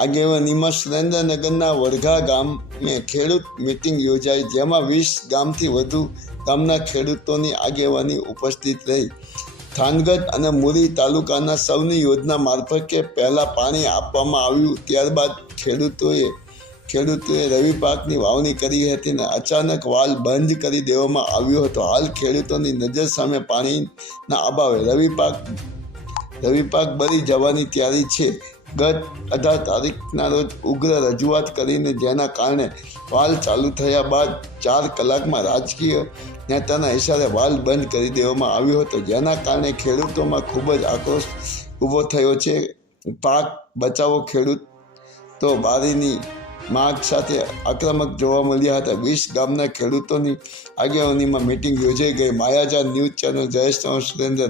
આગેવાનીમાં સુરેન્દ્રનગરના વડઘા ગામે ખેડૂત મિટિંગ યોજાઈ, જેમાં વીસ ગામથી વધુ ગામના ખેડૂતોની આગેવાની ઉપસ્થિત રહી. થાનગઢ અને મુરી તાલુકાના સૌની યોજના મારફતે પહેલાં પાણી આપવામાં આવ્યું, ત્યારબાદ ખેડૂતોએ ખેડૂતોએ રવિ પાકની વાવણી કરી હતી અને અચાનક વાલ બંધ કરી દેવામાં આવ્યો હતો. હાલ ખેડૂતોની નજર સામે પાણીના અભાવે રવિ પાક રવિ પાક બળી જવાની તૈયારી છે. ગત અઢાર તારીખના રોજ ઉગ્ર રજૂઆત કરીને જેના કારણે વાલ ચાલુ થયા બાદ ચાર કલાકમાં રાજકીય નેતાના ઇશારે વાલ બંધ કરી દેવામાં આવ્યો હતો. જેના કારણે ખેડૂતોમાં ખૂબ જ આક્રોશ ઊભો થયો છે. પાક બચાવો ખેડૂત તો બારીની માગ સાથે આક્રમક જોવા મળ્યા હતા. વીસ ગામના ખેડૂતોની આગેવાનીમાં મિટિંગ યોજાઈ ગઈ. માયાજાર ન્યૂઝ ચેનલ જયેશ સુરેન્દ્ર